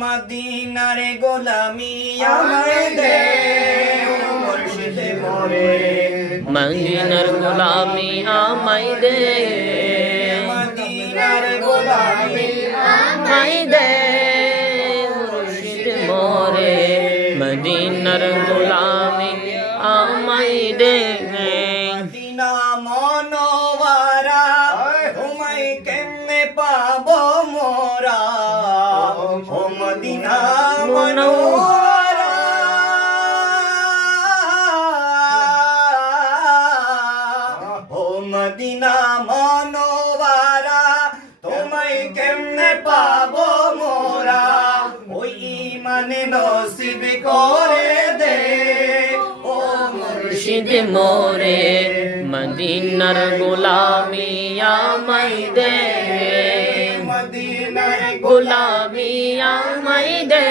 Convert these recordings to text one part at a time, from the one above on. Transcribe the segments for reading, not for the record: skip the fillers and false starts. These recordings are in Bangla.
মদিনার গোলামি আমায় দে মুর্শিদ মোরে মদিনার গোলামি আমায় দে মদিনার গোলামি আমায় দে মুর্শিদ মোরে মদিনার গোলামি আমায় দে মদিনা মনোয়ারা তোমায় কেমনে পাবো মোরা ও মদিনা মনোয়ারা ও মদিনা মনোয়ারা তোমায় কেমনে পাবো মোরা ওই ইমানে নসিব করে দে ও মুর্শিদ মোরে মদিনার গোলামি আমায় দে মদিনার গোলামি আমায় দে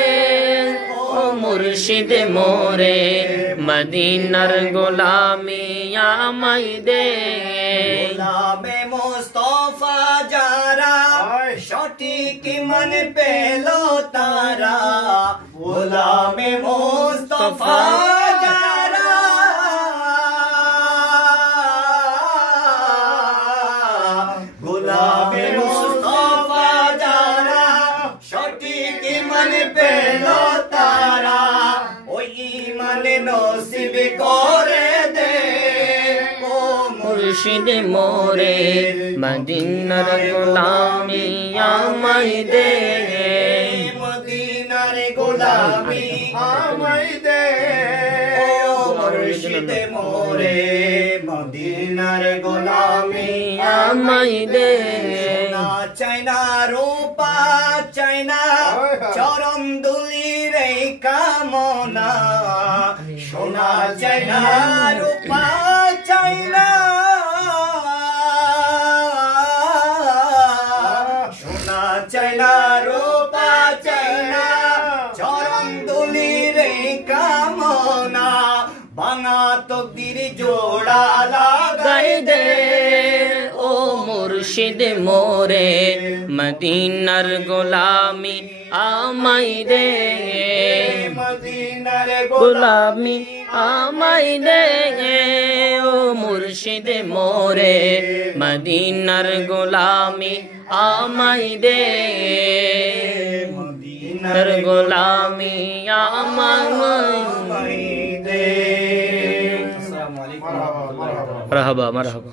ও মুর্শিদ মোরে মদিনার গোলামি আমায় দে গোলামে মুস্তাফা যারা সঠিক মন পেল তারা গোলামে মুস্তাফা যারা গোলামে মুস্তাফা যারা সঠিক মন পেল তারা ওই ইমানে নসিব করে দে ও মুর্শিদ মোরে মদিনার গোলামি আমায় দে মদিনার গোলামি আমায় দে ও মুর্শিদ মোরে মদিনার গোলামি আমায় দে সোনা চাই না রূপা চাই না চরণ দুলির এই কামনা সোনা চাই না রূপা চাই না সোনা চাই না রূপা চাই না চরণ দুলির এই কামনা ভাঙা তকদির জোড়া লাগাই দে ও মুর্শিদ মোরে মদিনার গোলামি আমায় দে মদিনার গোলামি আমায় দে ও মুর্শিদ মোরে মদিনার গোলামি আমায় দে মদিনার গোলামি আমায় দে। আসসালামু আলাইকুম ওয়া রাহমাতুল্লাহি ওয়া বারাকাতুহু। মারহাবা মারহাবা।